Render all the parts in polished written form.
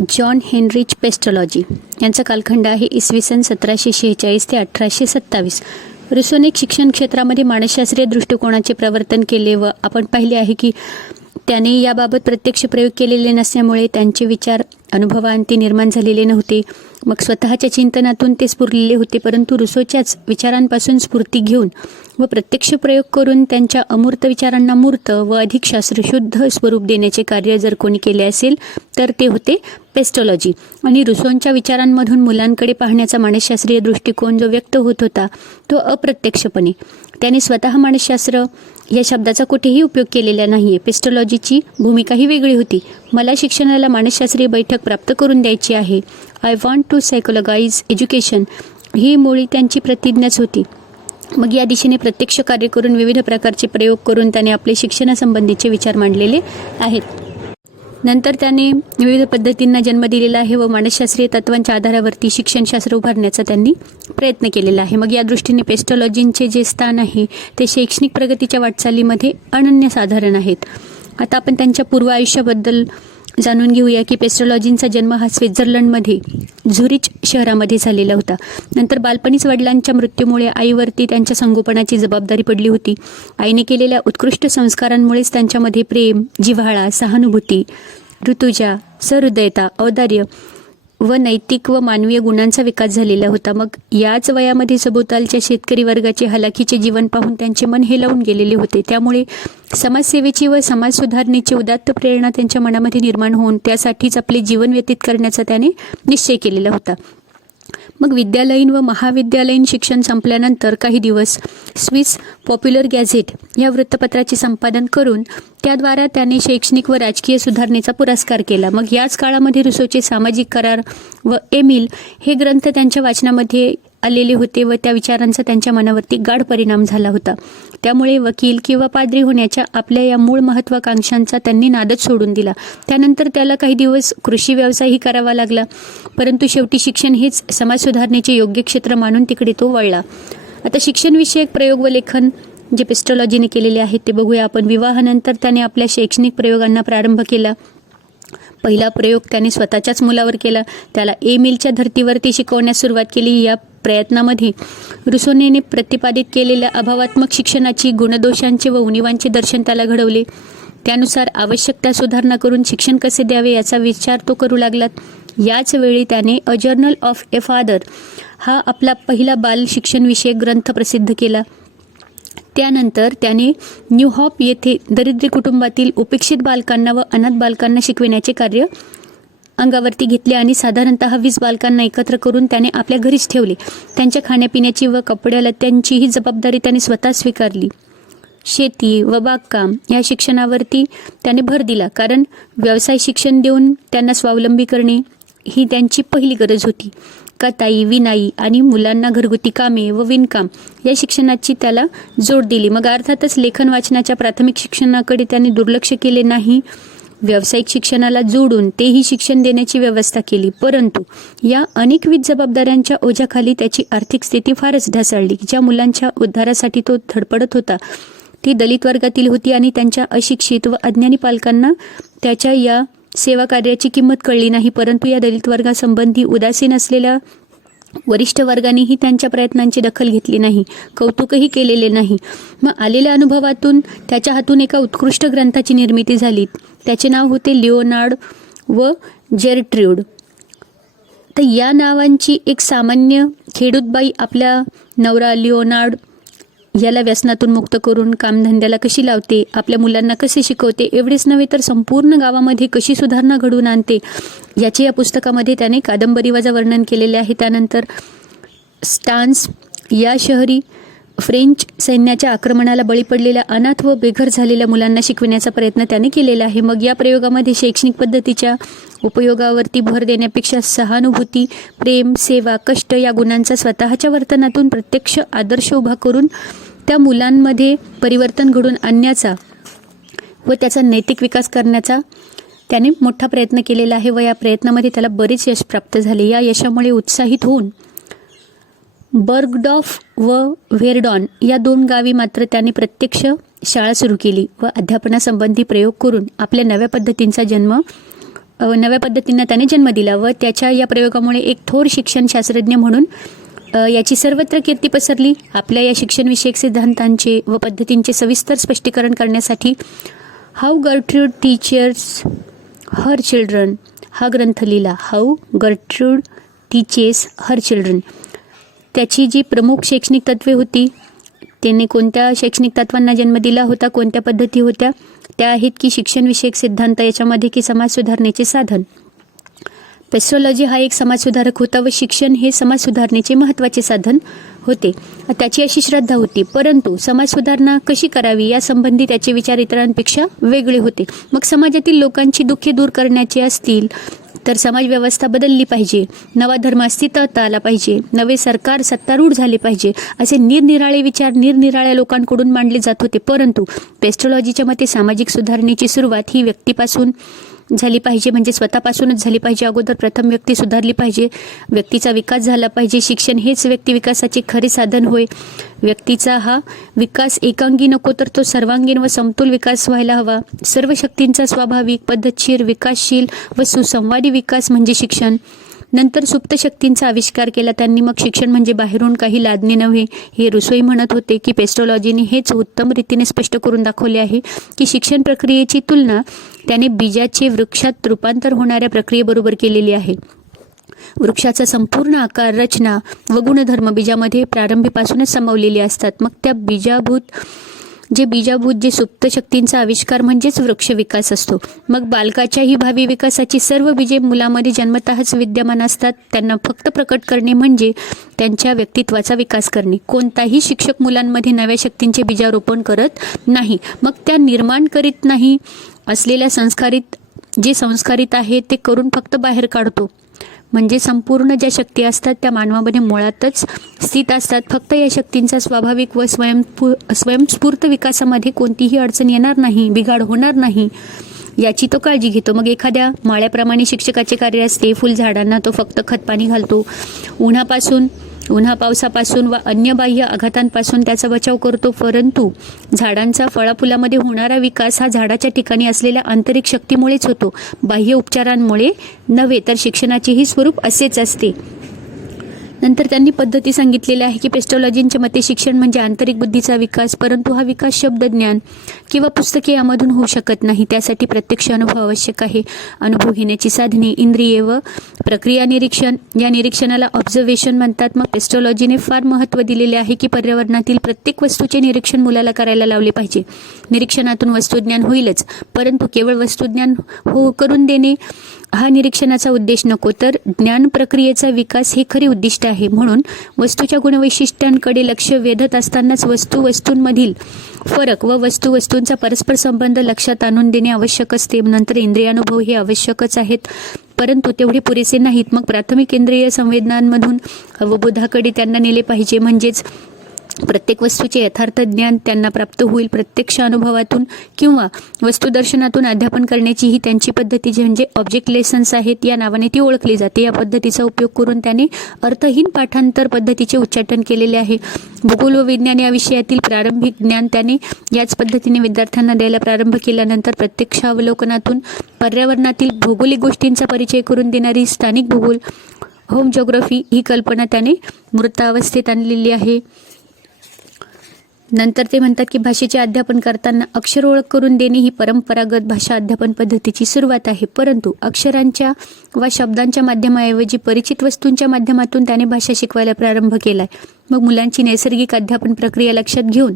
John Heinrich पेस्टॉलॉजी यांचा कालखंड आहे इसवी सन 1746 ते 1827. रुसोने शिक्षण क्षेत्रामध्ये मानसशास्त्रीय दृष्टिकोनाचे प्रवर्तन केले व आपण पाहिले आहे की त्याने याबाबत प्रत्यक्ष प्रयोग केलेले नसल्यामुळे त्यांचे विचार अनुभवांती निर्माण झालेले नव्हते. मग स्वतःच्या चिंतनातून ते स्फुरलेले होते, परंतु रुसोच्याच विचारांपासून स्फूर्ती घेऊन व प्रत्यक्ष प्रयोग करून त्यांच्या अमूर्त विचारांना मूर्त व अधिक शास्त्रशुद्ध स्वरूप देण्याचे कार्य जर कोणी केले असेल तर ते होते पेस्टॉलॉजी. आणि रुसोंच्या विचारांमधून मुलांकडे पाहण्याचा मानसशास्त्रीय दृष्टिकोन जो व्यक्त होत होता तो अप्रत्यक्षपणे, त्याने स्वतः मानसशास्त्र या शब्दाचा कुठेही उपयोग केलेला नाहीये. पेस्टॉलॉजीची भूमिका ही वेगळी होती. मला शिक्षणाला मानसशास्त्रीय बैठक प्राप्त करून द्यायची आहे. आय वॉन्ट टू सायकोलॉगाइज एज्युकेशन ही मुळी त्यांची प्रतिज्ञाच होती. मग या दिशेने प्रत्यक्ष कार्य करून विविध प्रकारचे प्रयोग करून त्याने आपले शिक्षणासंबंधीचे विचार मांडलेले आहेत. नंतर त्याने विविध पद्धतींना जन्म दिलेला आहे व मानसशास्त्रीय तत्वांच्या आधारावरती शिक्षणशास्त्र उभारण्याचा त्यांनी प्रयत्न केलेला आहे. मग या दृष्टीने पेस्टॉलॉजींचे जे स्थान आहे ते शैक्षणिक प्रगतीच्या वाटचालीमध्ये अनन्यसाधारण आहेत. आता आपण त्यांच्या पूर्व आयुष्याबद्दल जाणून घेऊया की पेस्टॉलॉजींचा जन्म हा स्वित्झर्लंडमध्ये झुरिच शहरामध्ये झालेला होता. नंतर बालपणीच वडिलांच्या मृत्यूमुळे आईवरती त्यांच्या संगोपनाची जबाबदारी पडली होती. आईने केलेल्या उत्कृष्ट संस्कारांमुळेच त्यांच्यामध्ये प्रेम, जिव्हाळा, सहानुभूती, ऋतुजा, सहृदयता, औदार्य व नैतिक व मानवीय गुणांचा विकास झालेला होता. मग याच वयामध्ये सभोवतालच्या शेतकरी वर्गाचे हलाखीचे जीवन पाहून त्यांचे मन हेलावून गेलेले होते. त्यामुळे समाजसेवेची व समाज सुधारणेची उदात्त प्रेरणा त्यांच्या मनामध्ये निर्माण होऊन त्यासाठीच आपले जीवन व्यतीत करण्याचा त्याने निश्चय केलेला होता. मग विद्यालयीन व महाविद्यालयीन शिक्षण संपल्यानंतर काही दिवस स्विस पॉप्युलर गॅझेट या वृत्तपत्राचे संपादन करून त्याद्वारा त्याने शैक्षणिक व राजकीय सुधारणेचा पुरस्कार केला. मग याच काळामध्ये रुसोचे सामाजिक करार व एमिल हे ग्रंथ त्यांच्या वाचनामध्ये आलेले होते व त्या विचारांचा त्यांच्या मनावरती गाढ परिणाम झाला होता. त्यामुळे वकील किंवा पाद्री होण्याच्या आपल्या या मूळ महत्वाकांक्षांचा त्यांनी नादच सोडून दिला. त्यानंतर त्याला काही दिवस कृषी व्यवसायही करावा लागला, परंतु शेवटी शिक्षण हेच समाज सुधारणेचे योग्य क्षेत्र मानून तिकडे तो वळला. आता शिक्षणविषयक प्रयोग व लेखन जे पेस्टॉलॉजीने केलेले आहेत ते बघूया आपण. विवाहानंतर त्याने आपल्या शैक्षणिक प्रयोगांना प्रारंभ केला. पहिला प्रयोग त्याने स्वतःच्याच मुलावर केला. त्याला एमिलच्या धर्तीवरती शिकवण्यास सुरुवात केली. या प्रयत्नामध्ये रुसोने प्रतिपादित केलेल्या अभावात्मक शिक्षणाची गुणदोषांचे व उणिवांचे दर्शन त्याला घडवले. त्यानुसार आवश्यक त्या सुधारणा करून शिक्षण कसे द्यावे याचा विचार तो करू लागला. याच वेळी त्याने अ जर्नल ऑफ ए फादर हा आपला पहिला बाल शिक्षण विषयक ग्रंथ प्रसिद्ध केला. त्यानंतर त्याने न्यूहॉप येथे दरिद्री कुटुंबातील उपेक्षित बालकांना व अनाथ बालकांना शिकविण्याचे कार्य अंगावरती घेतले आणि साधारणतः 20 बालकांना एकत्र करून त्याने आपल्या घरीच ठेवले. त्यांच्या खाण्यापिण्याची व कपड्यालत्यांची ही जबाबदारी त्याने स्वतः स्वीकारली. शेती व बागकाम या शिक्षणावरती त्याने भर दिला, कारण व्यवसाय शिक्षण देऊन त्यांना स्वावलंबी करणे ही त्यांची पहिली गरज होती. कताई, विणाई आणि मुलांना घरगुती कामे व विणकाम या शिक्षणाची त्याला जोड दिली. मग अर्थातच लेखन वाचनाच्या प्राथमिक शिक्षणाकडे त्याने दुर्लक्ष केले नाही. व्यावसायिक शिक्षणाला जोडून तेही शिक्षण देण्याची व्यवस्था केली, परंतु या अनेकविध जबाबदाऱ्यांच्या ओझ्याखाली त्याची आर्थिक स्थिती फारच ढासळली. ज्या मुलांच्या उद्धारासाठी तो धडपडत होता ती दलित वर्गातील होती आणि त्यांच्या अशिक्षित व अज्ञानी पालकांना त्याच्या या सेवा कार्याची किंमत कळली नाही. परंतु या दलित वर्गासंबंधी उदासीन असलेल्या वरिष्ठ वर्गानेही त्यांच्या प्रयत्नांची दखल घेतली नाही, कौतुकही केलेले नाही. मग आलेल्या अनुभवातून त्याच्या हातून एका उत्कृष्ट ग्रंथाची निर्मिती झाली. त्याचे नाव होते लिओनार्ड व जेरट्रूड. तर या नावांची एक सामान्य खेडूतबाई आपल्या नवरा लिओनार्ड याला व्यसनातून मुक्त करून कामधंद्याला कशी लावते, आपल्या मुलांना कसे शिकवते, एवढेच नव्हे तर संपूर्ण गावामध्ये कशी सुधारणा घडवून आणते याचे या पुस्तकामध्ये त्याने कादंबरीवजा वर्णन केलेले आहे. त्यानंतर स्टान्स या शहरी फ्रेंच सैन्याच्या आक्रमणाला बळी पडलेल्या अनाथ व बेघर झालेल्या मुलांना शिकविण्याचा प्रयत्न त्याने केलेला आहे. मग या प्रयोगामध्ये शैक्षणिक पद्धतीच्या उपयोगावरती भर देण्यापेक्षा सहानुभूती, प्रेम, सेवा, कष्ट या गुणांचा स्वतःच्या वर्तनातून प्रत्यक्ष आदर्श उभा करून त्या मुलांमध्ये परिवर्तन घडवून आणण्याचा व त्याचा नैतिक विकास करण्याचा त्याने मोठा प्रयत्न केलेला आहे व या प्रयत्नामध्ये त्याला बरेच यश प्राप्त झाले. या यशामुळे उत्साहित होऊन बर्गडॉफ व व्हेरडॉन या 2 गावी मात्र त्याने प्रत्यक्ष शाळा सुरू केली व अध्यापनासंबंधी प्रयोग करून आपल्या नव्या पद्धतींचा जन्म नव्या पद्धतीनं त्याने जन्म दिला व त्याच्या या प्रयोगामुळे एक थोर शिक्षण शास्त्रज्ञ म्हणून याची सर्वत्र कीर्ती पसरली. आपल्या या शिक्षणविषयक सिद्धांतांचे व पद्धतींचे सविस्तर स्पष्टीकरण करण्यासाठी how Gertrude teachers her children हा ग्रंथ लिहिला. How Gertrude teaches her children. त्याची जी प्रमुख शैक्षणिक तत्वे होती, त्याने कोणत्या शैक्षणिक तत्वांना जन्म दिला होता, कोणत्या पद्धती होत्या, त्या आहेत की शिक्षणविषयक सिद्धांत, याच्यामध्ये की समाज सुधारणेचे साधन. पेस्ट्रोलॉजी हा एक समाजसुधारक होता व शिक्षण हे समाज सुधारणेचे महत्त्वाचे साधन होते. त्याची अशी श्रद्धा होती. परंतु समाज सुधारणा कशी करावी यासंबंधी त्याचे विचार इतरांपेक्षा वेगळे होते. मग समाजातील लोकांची दुःखे दूर करण्याचे असतील तर समाज व्यवस्था बदलली पाहिजे, नवा धर्म अस्तित्वात आला पाहिजे, नवे सरकार सत्तारूढ झाले पाहिजे, असे निरनिराळे विचार निरनिराळ्या लोकांकडून मांडले जात होते. परंतु पेस्ट्रोलॉजीच्या मते सामाजिक सुधारणेची सुरुवात ही व्यक्तीपासून झाली पाहिजे, म्हणजे स्वतःपासूनच झाली पाहिजे. अगोदर प्रथम व्यक्ती सुधारली पाहिजे, व्यक्तीचा विकास झाला पाहिजे. शिक्षण हेच व्यक्ती विकासाचे खरे साधन होय. व्यक्तीचा हा विकास एकांगी नको तर तो सर्वांगीण व समतोल विकास व्हायला हवा. सर्व शक्तींचा स्वाभाविक, पद्धतशीर, विकासशील व सुसंवादी विकास म्हणजे शिक्षण. नंतर सुप्त शक्तींचा आविष्कार केला त्यांनी. मग शिक्षण म्हणजे बाहेरून काही लादणे नव्हे, हे रुसोई म्हणत होते की पेस्ट्रोलॉजीने हेच उत्तम रीतीने स्पष्ट करून दाखवले आहे की शिक्षण प्रक्रियेची तुलना त्याने बीजाचे वृक्षात रूपांतर होणाऱ्या प्रक्रियेबरोबर केलेली आहे. वृक्षाचा संपूर्ण आकार, रचना व गुणधर्म बीजामध्ये प्रारंभीपासूनच सामावलेले असतात. मग त्या बीजाभूत जे सुप्त शक्तींचा आविष्कार म्हणजेच वृक्ष विकास असतो. मग बालकाच्याही भावी विकासाची सर्व बीजे मुलामध्ये जन्मतःच विद्यमान असतात. त्यांना फक्त प्रकट करणे म्हणजे त्यांच्या व्यक्तित्वाचा विकास करणे. कोणताही शिक्षक मुलांमध्ये नव्या शक्तींचे बीजारोपण करत नाही, मग त्या निर्माण करीत नाही. असलेल्या संस्कारित आहे ते करून फक्त बाहेर काढतो. म्हणजे संपूर्ण ज्या शक्ती असतात त्या मानवामध्ये मुळातच स्थित असतात. फक्त या शक्तींचा स्वाभाविक व स्वयंस्फूर्त विकासामध्ये कोणतीही अडचण येणार नाही, बिघाड होणार नाही याची तो काळजी घेतो. मग एखाद्या माळ्याप्रमाणे शिक्षकाचे कार्य असते. फुलझाडांना तो फक्त खतपाणी घालतो, उन्हा पावसापासून व अन्य बाह्य आघातांपासून त्याचा बचाव करतो. परंतु झाडांचा फळाफुलामध्ये होणारा विकास हा झाडाच्या ठिकाणी असलेल्या आंतरिक शक्तीमुळेच होतो, बाह्य उपचारांमुळे नव्हे. तर शिक्षणाचेही स्वरूप असेच असते. नंतर त्यांनी पद्धती सांगितलेल्या आहे की पेस्ट्रोलॉजींच्या मते शिक्षण म्हणजे आंतरिक बुद्धीचा विकास, परंतु हा विकास शब्दज्ञान किंवा पुस्तके यामधून होऊ शकत नाही. त्यासाठी प्रत्यक्ष अनुभव आवश्यक आहे. अनुभव घेण्याची साधने, इंद्रिये व प्रक्रिया निरीक्षण, या निरीक्षणाला ऑब्झर्वेशन म्हणतात. मग पेस्ट्रोलॉजीने फार महत्त्व दिलेले आहे की पर्यावरणातील प्रत्येक वस्तूचे निरीक्षण मुलाला करायला लावले पाहिजे. निरीक्षणातून वस्तुज्ञान होईलच, परंतु केवळ वस्तुज्ञान करून देणे हा निरीक्षणाचा उद्देश नको, तर ज्ञान प्रक्रियेचा विकास हे खरे उद्दिष्ट आहे. म्हणून वस्तूच्या गुणवैशिष्ट्यांकडे लक्ष वेधत असतानाच वस्तूंमधील फरक व वस्तूंचा परस्पर संबंध लक्षात आणून देणे आवश्यक असते. नंतर इंद्रियानुभव हे आवश्यकच आहेत, परंतु तेवढे पुरेसे नाहीत. मग प्राथमिक इंद्रिय संवेदनांमधून अवबोधाकडे त्यांना नेले पाहिजे, म्हणजेच प्रत्येक वस्तूचे यथार्थ ज्ञान त्यांना प्राप्त होईल. प्रत्यक्ष अनुभवातून किंवा वस्तुदर्शनातून अध्यापन करण्याची ही त्यांची पद्धती म्हणजे ऑब्जेक्ट लेसन्स आहेत, या नावाने ती ओळखली जाते. या पद्धतीचा उपयोग करून त्याने अर्थहीन पाठांतर पद्धतीचे उच्चाटन केलेले आहे. भूगोल व विज्ञान या विषयातील प्रारंभिक ज्ञान त्याने याच पद्धतीने विद्यार्थ्यांना द्यायला प्रारंभ केल्यानंतर प्रत्यक्ष अवलोकनातून पर्यावरणातील भौगोलिक गोष्टींचा परिचय करून देणारी स्थानिक भूगोल, होम जिओग्राफी ही कल्पना त्याने मूर्तावस्थेत आणलेली आहे. नंतर ते म्हणतात की भाषेचे अध्यापन करताना अक्षर ओळख करून देणे ही परंपरागत भाषा अध्यापन पद्धतीची सुरुवात आहे, परंतु अक्षरांच्या वा शब्दांच्या माध्यमाऐवजी परिचित वस्तूंच्या माध्यमातून त्याने भाषा शिकवायला प्रारंभ केलाय. मग मुलांची नैसर्गिक अध्यापन प्रक्रिया लक्षात घेऊन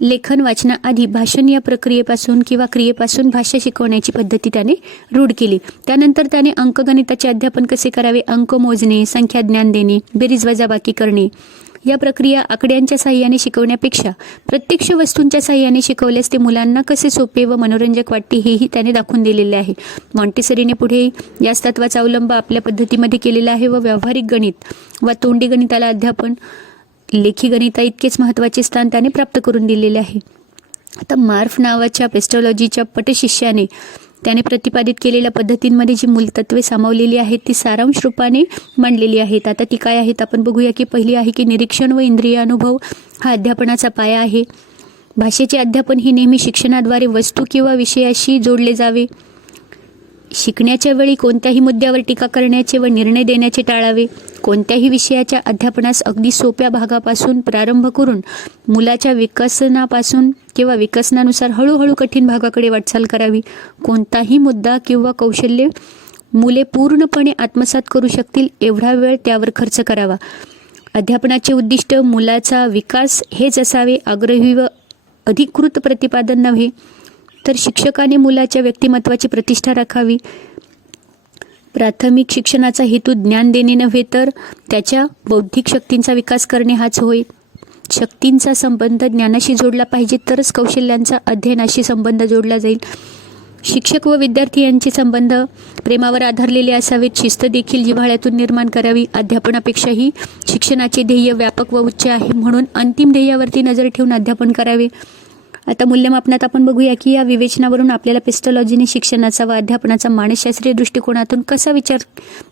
लेखन वाचनाआधी भाषण या प्रक्रियेपासून किंवा क्रियेपासून भाषा शिकवण्याची पद्धती त्याने रूढ केली. त्यानंतर त्याने अंकगणिताचे अध्यापन कसे करावे, अंक मोजणे, संख्या ज्ञान देणे, बेरीज वजाबाकी करणे या प्रक्रिया आकड्यांच्या साहाय्याने शिकवण्यापेक्षा प्रत्यक्ष वस्तूंच्या साहाय्याने शिकवल्यास ते मुलांना कसे सोपे व मनोरंजक वाटते हेही त्याने दाखवून दिलेले आहे. मॉन्टेसरीने पुढे याच तत्वाचा अवलंब आपल्या पद्धतीमध्ये केलेला आहे व व्यावहारिक गणित व तोंडी गणिताला अध्यापन लेखी गणिता इतकेच महत्त्वाचे स्थान त्याने प्राप्त करून दिलेले आहे. आता मार्फ नावाच्या पेस्ट्रोलॉजीच्या पटशिष्याने त्याने प्रतिपादित केलेल्या पद्धतींमध्ये जी मूलतत्वे सामावलेली आहेत ती सारांश रूपाने मांडलेली आहेत. आता ती काय आहेत आपण बघूया की पहिली आहे की निरीक्षण व इंद्रिय अनुभव हा अध्यापनाचा पाया आहे. भाषेचे अध्यापन हे नेहमी शिक्षणाद्वारे वस्तू किंवा विषयाशी जोडले जावे. शिकण्याच्या वेळी कोणत्याही मुद्द्यावर टीका करण्याचे व निर्णय देण्याचे टाळावे. कोणत्याही विषयाच्या अध्यापनास अगदी सोप्या भागापासून प्रारंभ करून मुलाच्या विकसनापासून किंवा विकसनानुसार हळूहळू कठीण भागाकडे वाटचाल करावी. कोणताही मुद्दा किंवा कौशल्य मुले पूर्णपणे आत्मसात करू शकतील एवढा वेळ त्यावर खर्च करावा. अध्यापनाचे उद्दिष्ट मुलाचा विकास हेच असावे. आग्रही व अधिकृत प्रतिपादन नव्हे, तर शिक्षकाने मुलाच्या व्यक्तिमत्वाची प्रतिष्ठा राखावी. प्राथमिक शिक्षणाचा हेतू ज्ञान देणे नव्हे, तर त्याच्या बौद्धिक शक्तींचा विकास करणे हाच होय. शक्तींचा संबंध ज्ञानाशी जोडला पाहिजे, तरच कौशल्यांचा अध्ययनाशी संबंध जोडला जाईल. शिक्षक व विद्यार्थी यांचे संबंध प्रेमावर आधारलेले असावेत. शिस्त देखील जिव्हाळ्यातून निर्माण करावी. अध्यापनापेक्षाही शिक्षणाचे ध्येय व्यापक व उच्च आहे, म्हणून अंतिम ध्येयावरती नजर ठेवून अध्यापन करावे. आता मूल्यमापनात आपण बघूया की या विवेचनावरून आपल्याला पेस्टॉलॉजीने शिक्षणाचा व अध्यापनाचा मानसशास्त्रीय दृष्टिकोनातून कसा विचार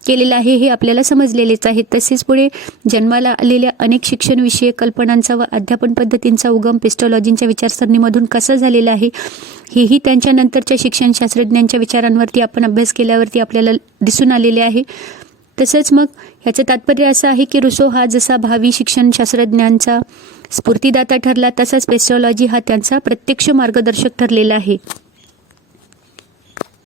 केलेला आहे हे आपल्याला समजलेलेच आहे. तसेच पुढे जन्माला आलेल्या अनेक शिक्षणविषयक कल्पनांचा व अध्यापन पद्धतींचा उगम पेस्टॉलॉजींच्या विचारसरणीमधून कसा झालेला आहे हेही त्यांच्या नंतरच्या शिक्षणशास्त्रज्ञांच्या विचारांवरती आपण अभ्यास केल्यावरती आपल्याला दिसून आलेले आहे. तसंच मग ह्याचं तात्पर्य असं आहे की रुसो हा जसा भावी शिक्षणशास्त्रज्ञांचा स्फूर्तिदाता ठरला, तसाच पेस्टॉलॉजी हा त्यांचा प्रत्यक्ष मार्गदर्शक ठरलेला आहे.